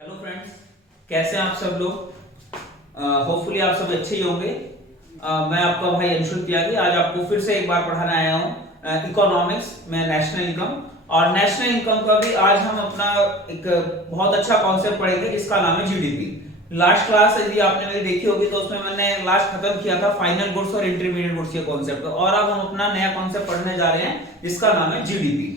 Hello friends, कैसे हैं आप सब लोग। होपफुली आप सब अच्छे ही होंगे। मैं आपका भाई अंशुल त्यागी आज आपको फिर से एक बार पढ़ाने आया हूँ इकोनॉमिक्स में नेशनल इनकम। और नेशनल इनकम का भी आज हम अपना एक बहुत अच्छा कॉन्सेप्ट पढ़ेंगे जिसका नाम है जीडीपी। लास्ट क्लास यदि आपने मेरी देखी होगी तो उसमें मैंने लास्ट खत्म किया था फाइनल गुड्स और इंटरमीडिएट गुड्स के कॉन्सेप्ट, और अब हम अपना नया कॉन्सेप्ट पढ़ने जा रहे हैं जिसका नाम है जीडीपी।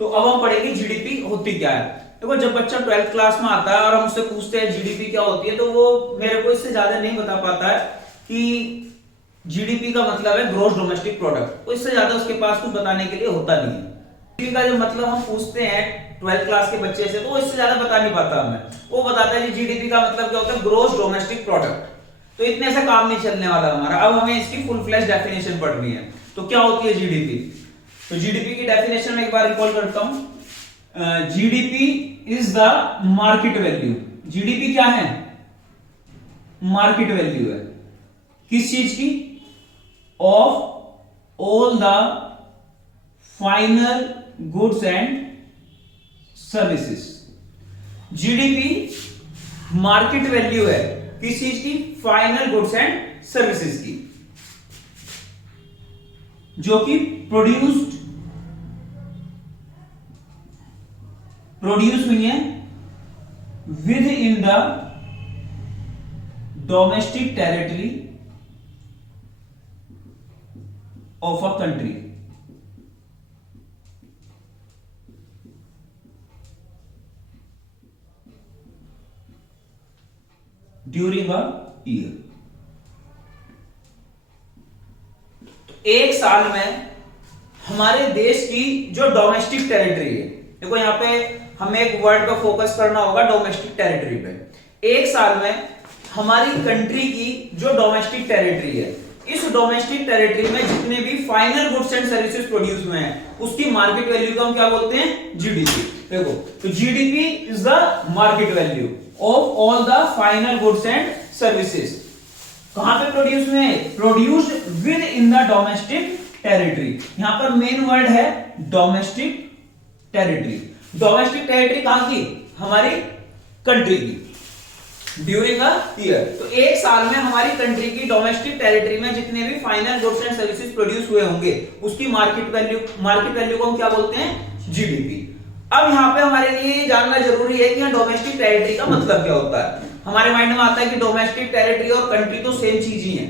तो अब हम पढ़ेंगे जीडीपी होती क्या है। देखो, जब बच्चा 12th क्लास में आता है और हम उससे पूछते हैं जीडीपी क्या होती है, तो वो मेरे को इससे ज्यादा नहीं बता पाता है कि जीडीपी का मतलब है ग्रॉस डोमेस्टिक प्रोडक्ट। तो इससे ज्यादा उसके पास कुछ बताने के लिए होता नहीं है। जीडीपी का जो मतलब हम पूछते हैं 12th क्लास के बच्चे से, तो वो इससे ज्यादा बता नहीं पाता हमें। वो बताता है कि जीडीपी का मतलब क्या होता है, ग्रॉस डोमेस्टिक प्रोडक्ट। तो इतने से काम नहीं चलने वाला हमारा। अब हमें इसकी फुल फ्लैश डेफिनेशन पढ़नी है। तो क्या होती है जीडीपी? तो जीडीपी की डेफिनेशन में एक बार रिकॉल करता हूं। GDP is the market value. GDP क्या है? मार्केट वैल्यू है। किस चीज की? Of all the final goods and services. GDP market value है किस चीज की? फाइनल गुड्स एंड सर्विसेज की, जो कि प्रोड्यूस हुई है with in the domestic territory of a country. During a year. एक साल में हमारे देश की जो डोमेस्टिक टेरिटरी है, देखो यहां पे हमें एक वर्ड पे फोकस करना होगा, डोमेस्टिक टेरिटरी पे। एक साल में हमारी कंट्री की जो डोमेस्टिक टेरिटरी है, इस डोमेस्टिक टेरिटरी में जितने भी final goods and services produce हुए हैं उसकी मार्केट वैल्यू को हम क्या बोलते हैं? जीडीपी। देखो, तो GDP is the market value of all the final goods and services. कहां पे प्रोड्यूस हुए हैं? Produced with in the domestic territory. यहां पर मेन वर्ड है डोमेस्टिक टेरिटरी। डोमेस्टिक टेरिटरी कहां की? हमारी कंट्री की। ड्यूरिंग अ ईयर, तो एक साल में हमारी कंट्री की डोमेस्टिक टेरिटरी में जितने भी final goods and services produce हुए होंगे उसकी मार्केट वैल्यू को हम क्या बोलते हैं? जीडीपी। अब यहां पे हमारे लिए जानना जरूरी है कि डोमेस्टिक टेरिटरी का मतलब क्या होता है। हमारे माइंड में आता है कि डोमेस्टिक टेरिटरी और कंट्री तो सेम चीज ही है,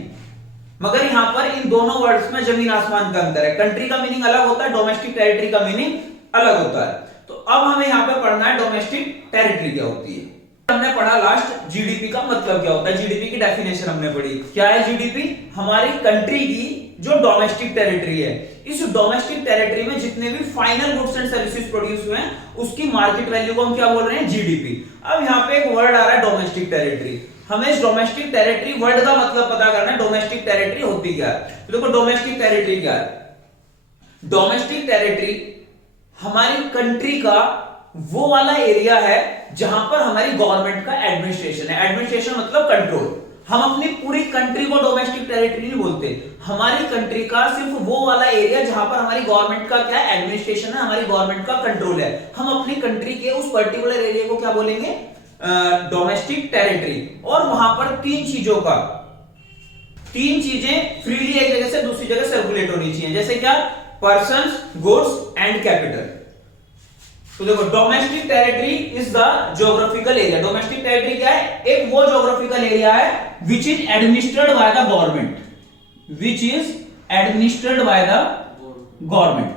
मगर यहां पर इन दोनों वर्ड्स में जमीन आसमान का अंतर है। कंट्री का मीनिंग अलग होता है, डोमेस्टिक टेरिटरी का मीनिंग अलग होता है। तो अब हमें यहां पे पढ़ना है डोमेस्टिक टेरिटरी क्या होती है। हमने पढ़ा लास्ट जीडीपी का मतलब क्या होता है, जीडीपी की डेफिनेशन हमने पढ़ी। क्या है जीडीपी? हमारी कंट्री की जो डोमेस्टिक टेरिटरी है, इस डोमेस्टिक टेरिटरी में जितने भी final goods and services produce हुए हैं उसकी मार्केट वैल्यू को हम क्या बोल रहे हैं? जीडीपी। अब यहां पे एक वर्ड आ रहा है डोमेस्टिक टेरिटरी। हमें इस डोमेस्टिक टेरिटरी वर्ड का मतलब पता करना है। डोमेस्टिक टेरिटरी होती क्या है? तो देखो, डोमेस्टिक टेरिटरी क्या है? डोमेस्टिक टेरिटरी हमारी कंट्री का वो वाला एरिया है जहां पर हमारी गवर्नमेंट का एडमिनिस्ट्रेशन है। एडमिनिस्ट्रेशन मतलब कंट्रोल। हम अपनी पूरी कंट्री को डोमेस्टिक टेरिटरी नहीं बोलते। हमारी कंट्री का सिर्फ वो वाला एरिया जहां पर हमारी गवर्नमेंट का क्या एडमिनिस्ट्रेशन है, हमारी गवर्नमेंट का कंट्रोल है, हम अपनी कंट्री के उस पर्टिकुलर एरिया को क्या बोलेंगे? Domestic territory. और वहां पर तीन चीजें फ्रीली एक जगह से दूसरी जगह सर्कुलेट होनी चाहिए। जैसे क्या? Persons, goods and capital. तो देखो, domestic territory is the geographical area. Domestic territory क्या है? एक वो ज्योग्राफिकल एरिया है which is administered by the government, which is administered by the government,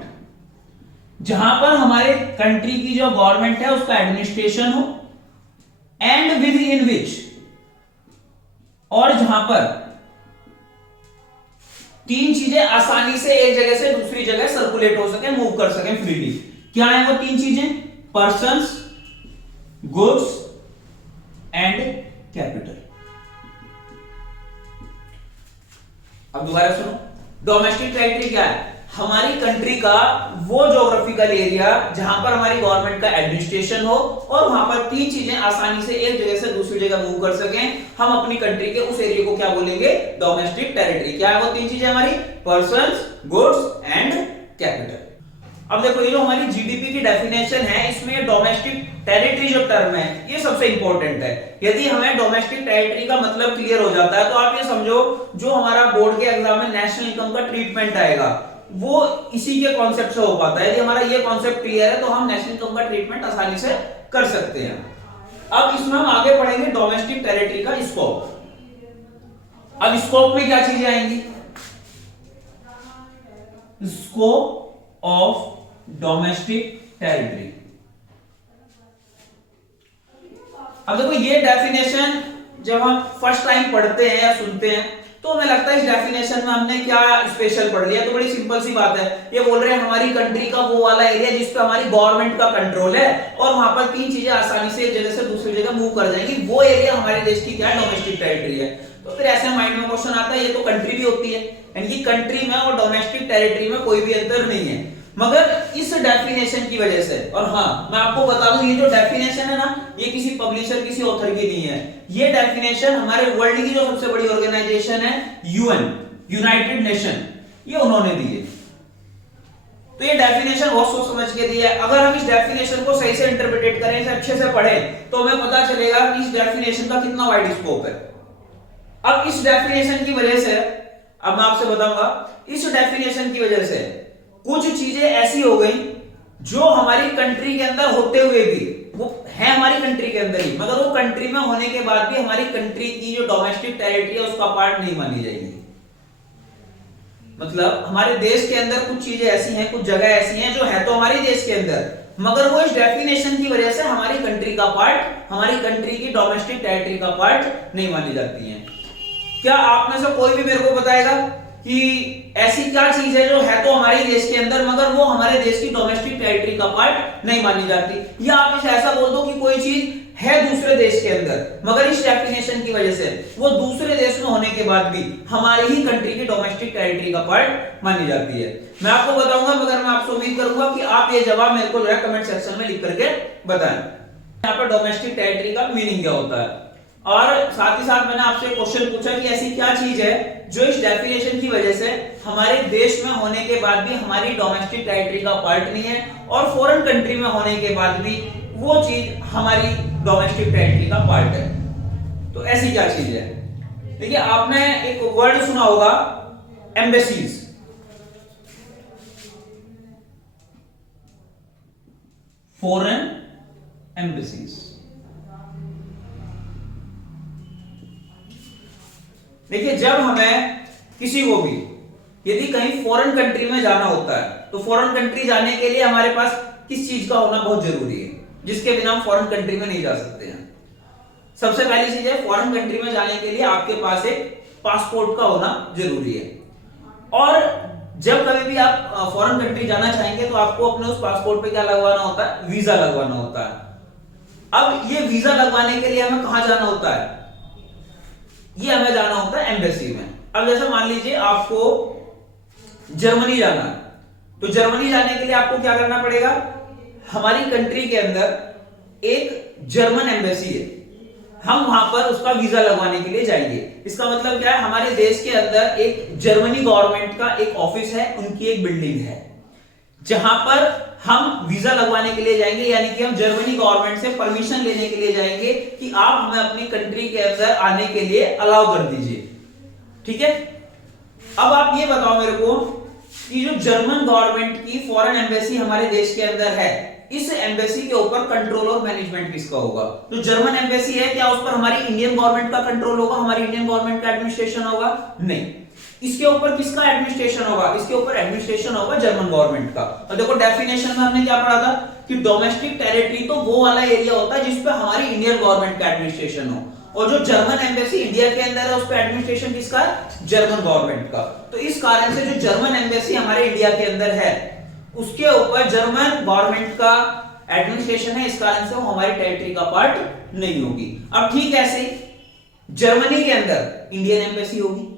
जहां पर हमारे कंट्री की जो गवर्नमेंट है उसका एडमिनिस्ट्रेशन हो, एंड विद इन विच, और जहां पर तीन चीजें आसानी से एक जगह से दूसरी जगह सर्कुलेट हो सके, मूव कर सके फ्रीली। क्या है वो तीन चीजें? Persons, goods and capital. अब दोबारा सुनो, डोमेस्टिक टेरिटरी क्या है? हमारी कंट्री का वो ज्योग्राफिकल एरिया जहां पर हमारी गवर्नमेंट का एडमिनिस्ट्रेशन हो और वहां पर तीन चीजें आसानी से एक जगह से दूसरी जगह मूव कर सकें, हम अपनी कंट्री के उस एरिया को क्या बोलेंगे? Domestic territory. क्या है वो तीन चीजें हमारी? Persons, goods and capital. अब देखो ये जो हमारी जीडीपी की डेफिनेशन है इसमें डोमेस्टिक टेरिटरी जो टर्म है ये सबसे इंपॉर्टेंट है। यदि हमें डोमेस्टिक टेरिटरी का मतलब क्लियर हो जाता है तो आप ये समझो जो हमारा बोर्ड के एग्जाम में नेशनल इनकम का ट्रीटमेंट आएगा वो इसी के कॉन्सेप्ट से हो पाता है। यदि हमारा ये कॉन्सेप्ट क्लियर है तो हम नेशनल इनकम का ट्रीटमेंट आसानी से कर सकते हैं। अब इसमें हम आगे पढ़ेंगे डोमेस्टिक टेरिटरी का स्कोप। अब स्कोप में क्या चीजें आएंगी? Scope of domestic territory. अब देखो ये डेफिनेशन जब हम फर्स्ट टाइम पढ़ते हैं या सुनते हैं तो हमें लगता है इस डेफिनेशन में हमने क्या स्पेशल पढ़ लिया। तो बड़ी सिंपल सी बात है, ये बोल रहे हैं हमारी कंट्री का वो वाला एरिया जिस पे हमारी गवर्नमेंट का कंट्रोल है और वहां पर तीन चीजें आसानी से एक जगह से दूसरी जगह मूव कर जाएंगी, वो एरिया हमारे देश की क्या डोमेस्टिक टेरिटरी है। तो फिर ऐसे माइंड में क्वेश्चन आता है ये तो कंट्री भी होती है, यानी कि कंट्री में और डोमेस्टिक टेरिटरी में कोई भी अंतर नहीं है। मगर इस डेफिनेशन की वजह से, और हाँ मैं आपको बता दूं ये जो डेफिनेशन है ना ये किसी पब्लिशर किसी ऑथर की नहीं है, ये डेफिनेशन हमारे वर्ल्ड की जो सबसे बड़ी ऑर्गेनाइजेशन है यूएन, यूनाइटेड नेशन, ये उन्होंने दी है। तो ये डेफिनेशन बहुत सोच समझ के दी है। अगर हम इस डेफिनेशन को सही से इंटरप्रेट करें, इसे अच्छे से पढ़ें तो हमें पता चलेगा कि इस डेफिनेशन का कितना वाइड स्कोप है। अब इस डेफिनेशन की वजह से, अब मैं आपसे बताऊंगा, इस डेफिनेशन की वजह से कुछ चीजें ऐसी हो गई जो हमारी कंट्री के अंदर होते हुए भी वो है हमारी कंट्री के अंदर ही, मगर वो कंट्री में होने के बाद भी हमारी कंट्री की जो डोमेस्टिक टेरिटरी है उसका पार्ट नहीं मानी जाएगी। मतलब हमारे देश के अंदर कुछ चीजें ऐसी हैं, कुछ जगह ऐसी हैं जो है तो हमारे देश के अंदर, मगर वो इस डेफिनेशन की वजह से हमारी कंट्री का पार्ट, हमारी कंट्री की डोमेस्टिक टेरिटरी का पार्ट नहीं मानी जाती है। क्या आप में से कोई भी मेरे को बताएगा कि ऐसी क्या चीज है जो है तो हमारे देश के अंदर मगर वो हमारे देश की डोमेस्टिक टेरिटरी का पार्ट नहीं मानी जाती? या आप इसे ऐसा बोल दो कि कोई चीज है दूसरे देश के अंदर मगर इस डेफिनेशन की वजह से वो दूसरे देश में होने के बाद भी हमारी ही कंट्री की डोमेस्टिक टेरिटरी का पार्ट मानी जाती है। मैं आपको बताऊंगा, मगर मैं आपसे उम्मीद करूंगा कि आप ये जवाब मेरे को जो है कमेंट सेक्शन में लिख करके बताएं। यहाँ पर डोमेस्टिक टेरिटरी का मीनिंग क्या होता है, और साथ ही साथ मैंने आपसे क्वेश्चन पूछा कि ऐसी क्या चीज है जो इस डेफिनेशन की वजह से हमारे देश में होने के बाद भी हमारी डोमेस्टिक टेरिटरी का पार्ट नहीं है और फॉरेन कंट्री में होने के बाद भी वो चीज हमारी डोमेस्टिक टेरिटरी का पार्ट है। तो ऐसी क्या चीज है? देखिए आपने एक वर्ड सुना होगा एम्बेसीज। Foreign embassies. देखिए जब हमें किसी को भी यदि कहीं फॉरेन कंट्री में जाना होता है तो फॉरेन कंट्री जाने के लिए हमारे पास किस चीज का होना बहुत जरूरी है, जिसके बिना हम फॉरेन कंट्री में नहीं जा सकते हैं। सबसे पहली चीज है फॉरेन कंट्री में जाने के लिए आपके पास एक पासपोर्ट का होना जरूरी है। और जब कभी भी आप फॉरेन कंट्री जाना चाहेंगे तो आपको अपने उस पासपोर्ट पे क्या लगवाना होता है? वीजा लगवाना होता है। अब ये वीजा लगवाने के लिए हमें कहां जाना होता है? ये हमें जाना होता है एम्बेसी में। अब जैसे मान लीजिए आपको जर्मनी जाना है, तो जर्मनी जाने के लिए आपको क्या करना पड़ेगा? हमारी कंट्री के अंदर एक जर्मन एम्बेसी है, हम वहां पर उसका वीजा लगवाने के लिए जाएंगे। इसका मतलब क्या है? हमारे देश के अंदर एक जर्मनी गवर्नमेंट का एक ऑफिस है, उनकी एक बिल्डिंग है जहां पर हम वीजा लगवाने के लिए जाएंगे, यानी कि हम जर्मनी गवर्नमेंट से परमिशन लेने के लिए जाएंगे कि आप हमें अपनी कंट्री के अंदर आने के लिए अलाउ कर दीजिए। ठीक है, अब आप ये बताओ मेरे को कि जो जर्मन गवर्नमेंट की फॉरेन एम्बेसी हमारे देश के अंदर है, इस एम्बेसी के ऊपर कंट्रोल और मैनेजमेंट किसका होगा? जो जर्मन एम्बेसी है क्या उस पर हमारी इंडियन गवर्नमेंट का कंट्रोल होगा, हमारी इंडियन गवर्नमेंट का एडमिनिस्ट्रेशन होगा? नहीं। इसके ऊपर किसका एडमिनिस्ट्रेशन होगा? इसके ऊपर एडमिनिस्ट्रेशन होगा जर्मन गवर्नमेंट का। और देखो डेफिनेशन में हमने क्या पढ़ा था कि डोमेस्टिक टेरिटरी तो वो वाला एरिया होता है जिस पे हमारी इंडियन गवर्नमेंट का एडमिनिस्ट्रेशन हो, और जो जर्मन एम्बेसी इंडिया के अंदर है उस पे एडमिनिस्ट्रेशन किसका है? जर्मन गवर्नमेंट का। तो इस कारण से जो जर्मन एम्बेसी हमारे इंडिया के अंदर है उसके ऊपर जर्मन गवर्नमेंट का एडमिनिस्ट्रेशन है, इस कारण से वो हमारी टेरिटरी का पार्ट नहीं होगी। अब ठीक ऐसे जर्मनी के अंदर इंडियन एम्बेसी होगी।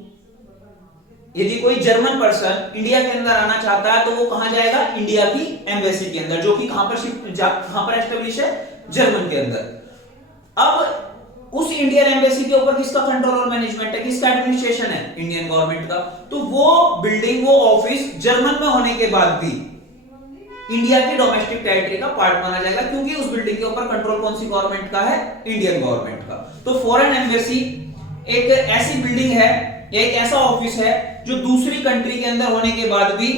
यदि कोई जर्मन पर्सन इंडिया के अंदर आना चाहता है तो वो कहां जाएगा? इंडिया की एम्बेसी के अंदर, जो कि कहां पर एस्टेब्लिश है? जर्मन के अंदर। अब उस इंडियन एम्बेसी के ऊपर किसका कंट्रोल और मैनेजमेंट है? किसका एडमिनिस्ट्रेशन है? इंडियन गवर्नमेंट का। तो वो बिल्डिंग, वो ऑफिस जर्मन में होने के बाद भी इंडिया की डोमेस्टिक टेरिटरी का पार्ट माना जाएगा, क्योंकि उस बिल्डिंग के ऊपर कंट्रोल कौन सी गवर्नमेंट का है, इंडियन गवर्नमेंट का। तो फॉरेन एम्बेसी एक ऐसी बिल्डिंग है या एक ऐसा ऑफिस है जो दूसरी कंट्री के अंदर होने के बाद भी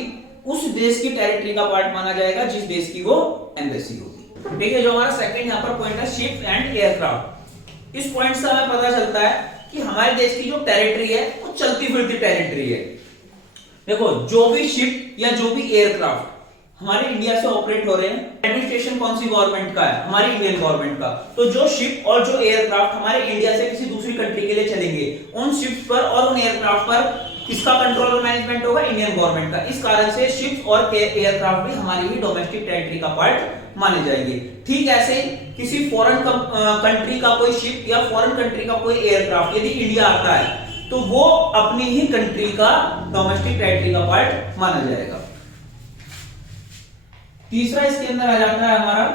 उस देश की टेरिटरी का पार्ट माना जाएगा जिस देश की वो एम्बेसी होगी। ठीक है, जो हमारा सेकंड यहाँ पर पॉइंट है शिप एंड एयरक्राफ्ट। इस पॉइंट से हमें पता चलता है कि हमारे देश की जो टेरिटरी है वो चलती फिरती टेरिटरी है। देखो, जो भी शिप या जो भी एयरक्राफ्ट हमारे इंडिया से ऑपरेट हो रहे हैं, एडमिनिस्ट्रेशन कौन सी गवर्नमेंट का है, हमारी इंडियन गवर्नमेंट का। तो जो शिप और जो एयरक्राफ्ट हमारे इंडिया से किसी दूसरी कंट्री के लिए चलेंगे, उन शिप्स पर और उन एयरक्राफ्ट पर किसका कंट्रोल और मैनेजमेंट होगा, इंडियन गवर्नमेंट का। इस कारण से शिप्स और एयरक्राफ्ट भी हमारी ही डोमेस्टिक टेरिटरी का पार्ट माने जाएंगे। ठीक ऐसे किसी फॉरेन कंट्री का कोई शिप या फॉरेन कंट्री का कोई एयरक्राफ्ट यदि इंडिया आता है तो वो अपनी ही कंट्री का डोमेस्टिक टेरिटरी का पार्ट माना जाएगा। तीसरा इसके अंदर आ जाता है हमारा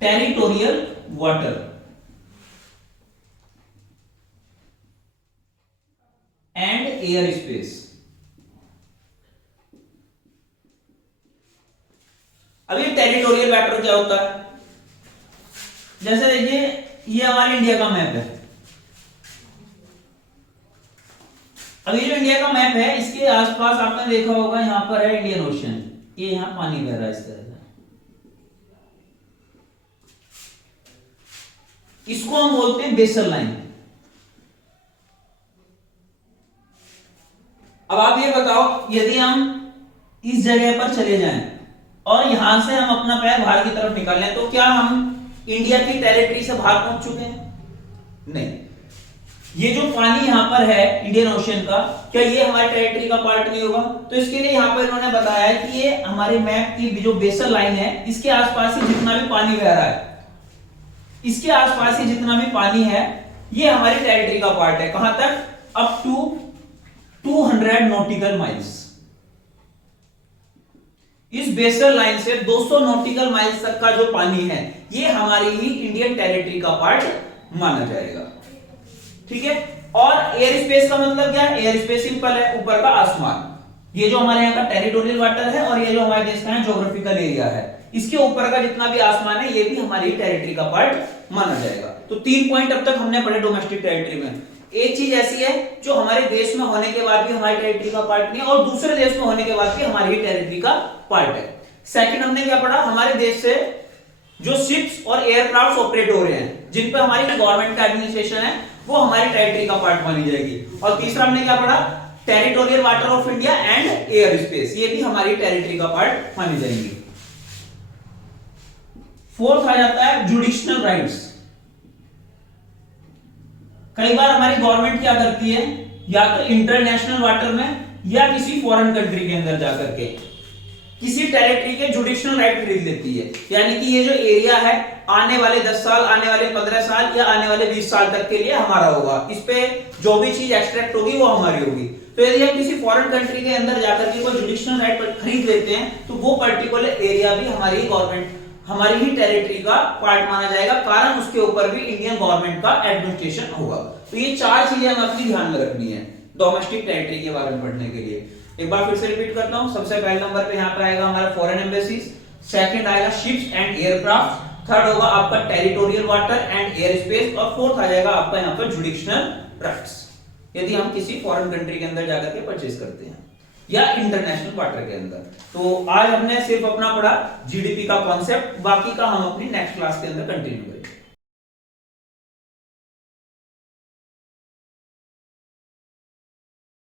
territorial water and air space. अब ये टेरिटोरियल वाटर क्या होता है, जैसे देखिए ये हमारे इंडिया का मैप है। अब ये जो इंडिया का मैप है इसके आसपास आपने देखा होगा यहां पर है इंडियन ओशन, ये यहां पानी बह रहा है इस तरह से, इसको हम बोलते हैं बेसल लाइन। अब आप ये बताओ, यदि हम इस जगह पर चले जाएं और यहां से हम अपना पैर बाहर की तरफ निकाल लें तो क्या हम इंडिया की टेरिटरी से बाहर पहुंच चुके हैं? नहीं। ये जो पानी यहां पर है इंडियन ओशन का, क्या ये हमारी टेरिटरी का पार्ट नहीं होगा? तो इसके लिए यहां पर इन्होंने बताया है कि ये हमारे मैप की जो बेसल लाइन है इसके आसपास ही जितना भी पानी बह रहा है, इसके आसपास ही जितना भी पानी है ये हमारी टेरिटरी का पार्ट है। कहां तक? Up to 200 nautical miles. इस बेसल लाइन से 200 नॉटिकल माइल्स तक का जो पानी है ये हमारी ही इंडियन टेरिटरी का पार्ट माना जाएगा। ठीक है। और एयर स्पेस का मतलब क्या है? एयर स्पेस सिंपल है, ऊपर का आसमान। ये जो हमारे यहाँ का टेरिटोरियल वाटर है और ये जो हमारे देश का है ज्योग्राफिकल एरिया है, इसके ऊपर का जितना भी आसमान है ये भी हमारी टेरिटरी का पार्ट माना जाएगा। तो 3 पॉइंट अब तक हमने पढ़े डोमेस्टिक टेरिटरी में। एक चीज ऐसी है जो हमारे देश में होने के बाद भी हमारी टेरिटरी का पार्ट नहीं है और दूसरे देश में होने के बाद भी हमारी ही टेरिटरी का पार्ट है। सेकंड हमने क्या पढ़ा? हमारे देश से जो शिप्स और एयरक्राफ्ट ऑपरेट हो रहे हैं जिन पर हमारी गवर्नमेंट का एडमिनिस्ट्रेशन है वो हमारी टेरिटरी का पार्ट मानी जाएगी। और तीसरा हमने क्या पढ़ा? Territorial water of India and air space, ये भी हमारी टेरिटरी का पार्ट मानी जाएंगी। फोर्थ आ जाता है जुडिशनल राइट्स। कई बार हमारी गवर्नमेंट क्या करती है, या तो इंटरनेशनल वाटर में या किसी फॉरेन कंट्री के अंदर जाकर के किसी टेरिटरी के जुडिशनल राइट खरीद लेती है। यानी कि ये जो एरिया है आने वाले 10 साल, आने वाले 15 साल या आने वाले 20 साल तक के लिए हमारा होगा, इस पे जो भी चीज एक्सट्रैक्ट होगी वो हमारी होगी। तो यदि हम किसी फॉरेन कंट्री के अंदर जाकर के कोई जुडिशनल राइट खरीद लेते हैं तो वो पर्टिकुलर एरिया भी हमारी गवर्नमेंट, हमारी ही टेरिटरी का पार्ट माना जाएगा, कारण उसके ऊपर भी इंडियन गवर्नमेंट का एडमिनिस्ट्रेशन होगा। तो ये 4 चीजें हमें अपनी ध्यान में रखनी है डोमेस्टिक टेरिटरी के बारे में पढ़ने के लिए। एक बार फिर से रिपीट करता हूं। सबसे पहले नंबर पे यहाँ पे आएगा हमारा फॉरेन एम्बेसीज, सेकंड आएगा शिप्स एंड एयरक्राफ्ट, थर्ड होगा आपका territorial water and air space, और फोर्थ आ जाएगा आपका यहाँ पर जुडिशनल राइट्स, यदि हम किसी फॉरेन कंट्री के अंदर जाकर के परचेज करते हैं या इंटरनेशनल वाटर के अंदर। तो आज हमने सिर्फ अपना पढ़ा जीडीपी का कॉन्सेप्ट, बाकी का हम अपनी नेक्स्ट क्लास के अंदर कंटिन्यू करेंगे।